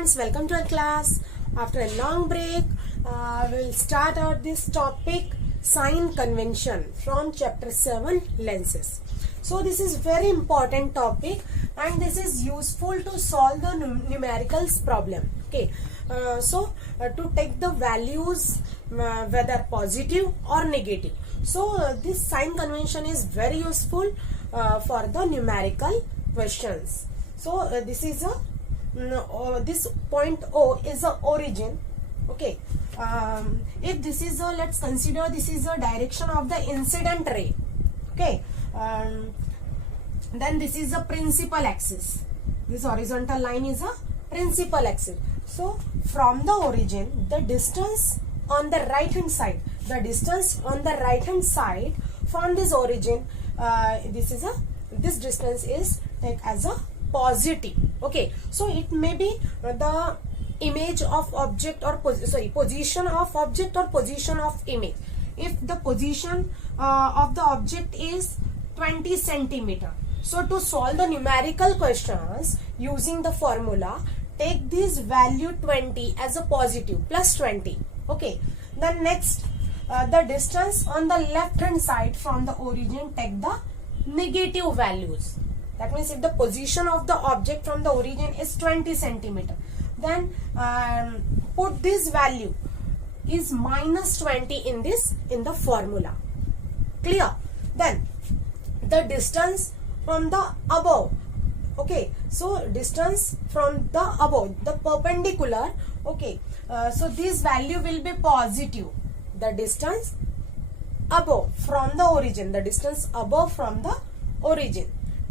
students, welcome to our class. After a long break, we'll start out this topic, sign convention, from chapter 7, lenses. So this is very important topic and this is useful to solve the numericals problem. Okay, to take the values whether positive or negative. So this sign convention is very useful for the numerical questions. So this is a this point O is the origin. Okay, if this is a, let's consider this is a direction of the incident ray. Okay, then this is a principal axis. This horizontal line is a principal axis. So from the origin, the distance on the right hand side, from this origin, this distance is take as a positive. Okay, so it may be the image of object or position of object or position of image. If the position of the object is 20 centimeter, so to solve the numerical questions using the formula, take this value 20 as a positive, plus 20. Okay, then next the distance on the left hand side from the origin, take the negative values. That means if the position of the object from the origin is 20 centimeter, then put this value is minus 20 in the formula. Clear? Then the distance from the above. Okay, so distance from the above, the perpendicular. Okay, so this value will be positive. The distance above from the origin,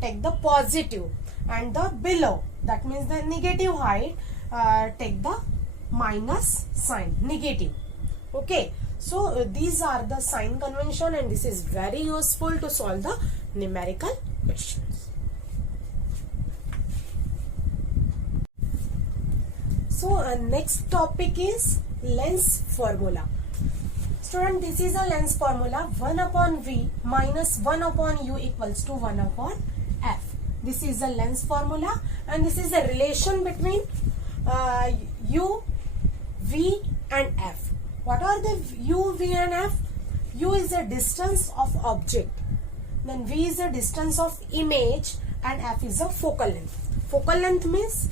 take the positive, and the below, that means the negative height, take the minus sign, negative. Okay, so these are the sign convention and this is very useful to solve the numerical questions. So next topic is lens formula. Student, this is a lens formula, 1 upon V minus 1 upon U equals to 1 upon F. This is a lens formula and this is a relation between U, V and F. What are the U, V and F? U is the distance of object, then V is the distance of image, and F is a focal length. Focal length means,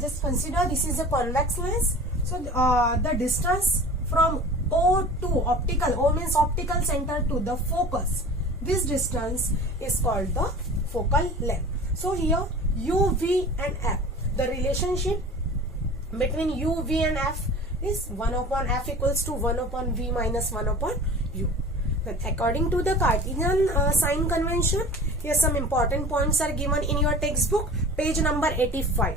just consider this is a convex lens. So the distance from O to optical, O means optical center to the focus, this distance is called the focal length. So here U, V and F, the relationship between U, V and F is 1 upon F equals to 1 upon V minus 1 upon U. Then according to the Cartesian sign convention, here some important points are given in your textbook, page number 85.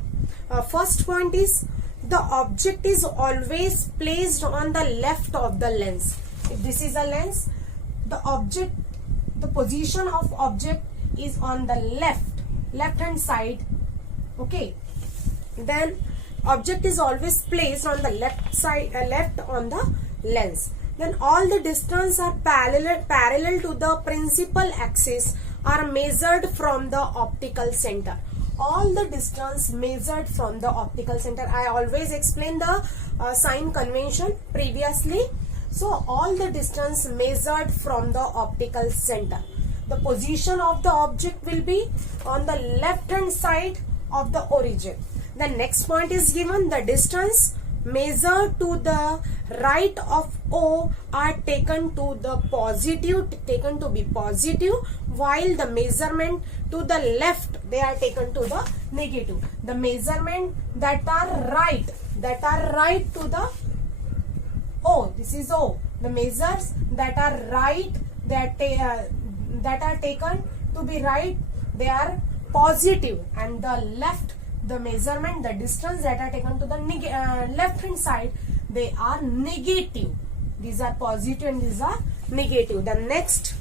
First point is, the object is always placed on the left of the lens. If this is a lens, the position of object is on the left hand side. Okay, then object is always placed on the left side, left on the lens. Then all the distance are parallel to the principal axis are measured from the optical center. All the distance measured from the optical center. I always explained the sign convention previously. So all the distance measured from the optical center. The position of the object will be on the left hand side of the origin. The next point is given, the distance measured to the right of O are taken to be positive, while the measurement to the left, they are taken to the negative. The measurement that are right to the O, this is O. The measures that are right, that are taken to be right, they are positive, and the left, the measurement, the distance that are taken to the left hand side, they are negative. These are positive and these are negative. The next,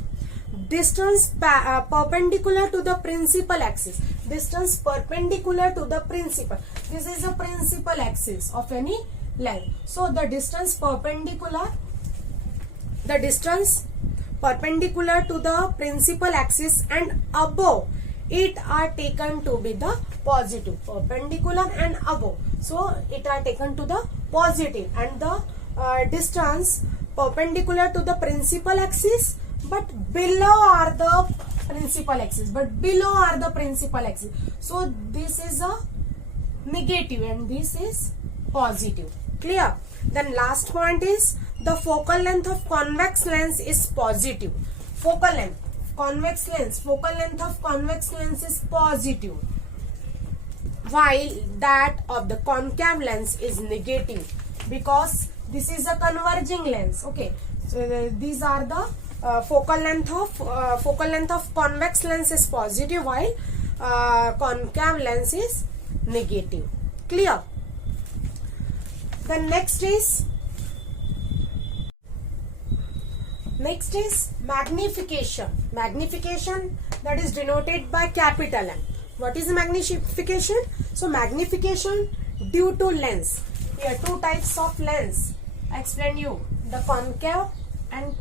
distance perpendicular to the principal axis. Distance perpendicular to the principal. This is the principal axis of any length. So the distance perpendicular to the principal axis and above it are taken to be the positive, perpendicular and above. so it are taken to the positive, and the distance perpendicular to the principal axis but below are the principal axis, so this is a negative and this is positive. Clear? Then last point is the focal length of convex lens is positive. Focal length of convex lens is positive, while that of the concave lens is negative, because this is a converging lens. Okay, so these are the focal length of convex lens is positive, while concave lens is negative. Clear? Then next is magnification. Magnification, that is denoted by capital M. What is magnification? So magnification due to lens. Here two types of lens. I explained you the concave and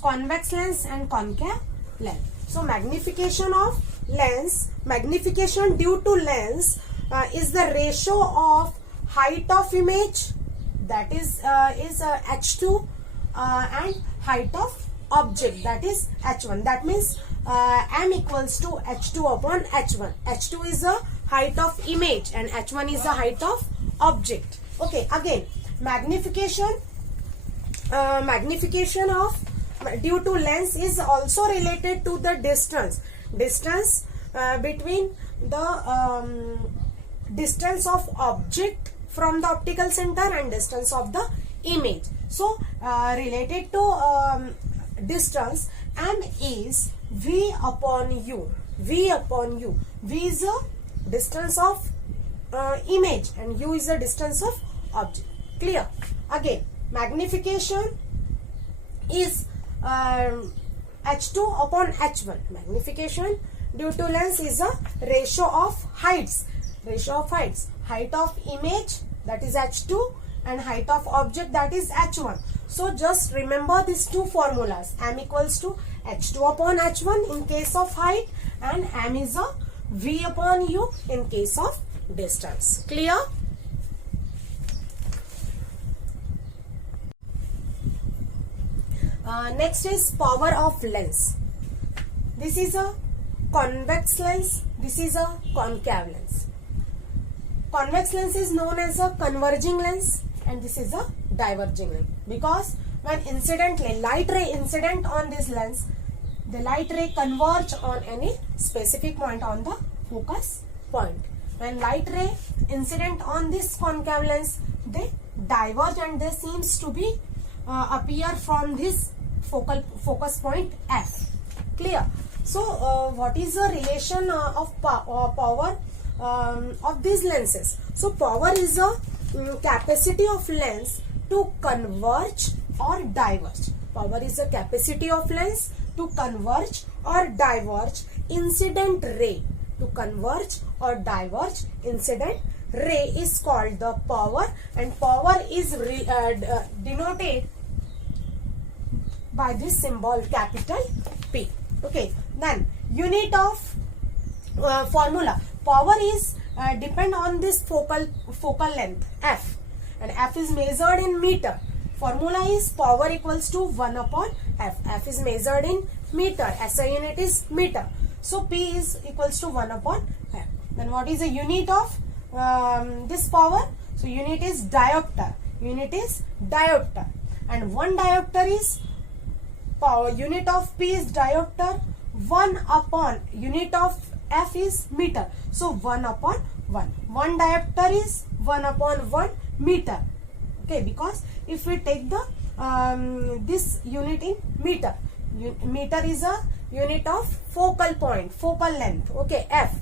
convex lens and concave lens. So magnification of lens, magnification due to lens is the ratio of height of image, that is h2, and height of object, that is h1. That means m equals to h2 upon h1. h2 is the height of image and h1 is the height of object. Okay, again magnification of due to lens is also related to the distance between the distance of object from the optical center and distance of the image. So related to distance, m is v upon u. V is the distance of image and u is the distance of object. Clear? Again, magnification is h2 upon h1. Magnification due to lens is a ratio of heights. Height of image, that is h2, and height of object, that is h1. So just remember these two formulas. M equals to h2 upon h1 in case of height, and m is a v upon u in case of distance. Clear? Next is power of lens. This is a convex lens, this is a concave lens. Convex lens is known as a converging lens and this is a diverging lens, because when light ray incident on this lens, the light ray converge on any specific point on the focus point. When light ray incident on this concave lens, they diverge and they seems to be appear from this focus point F. Clear? So what is the relation of power of these lenses? So power is a capacity of lens to converge or diverge. Power is the capacity of lens to converge or diverge incident ray. To converge or diverge incident ray is called the power, and power is denoted by this symbol capital P. Okay, then unit of formula. Power is depend on this focal length F, and F is measured in meter. Formula is power equals to 1 upon F. F is measured in meter. SI unit is meter. So P is equals to 1 upon F. Then what is the unit of this power? So unit is diopter. And 1 diopter is power. Unit of P is diopter. 1 upon unit of F is meter. So 1 upon 1. 1 diopter is 1 upon 1 meter. Okay, because if we take the this unit in meter, meter is a unit of focal point, focal length. Okay, F,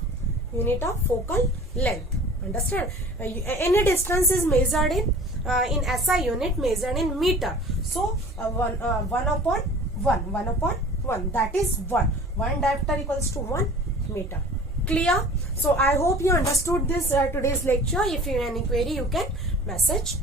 unit of focal length. Understand? Any distance is measured in SI unit, measured in meter. So 1 upon 1, that is 1. 1 diopter equals to 1 meter. Clear? So I hope you understood this today's lecture. If you have any query, you can message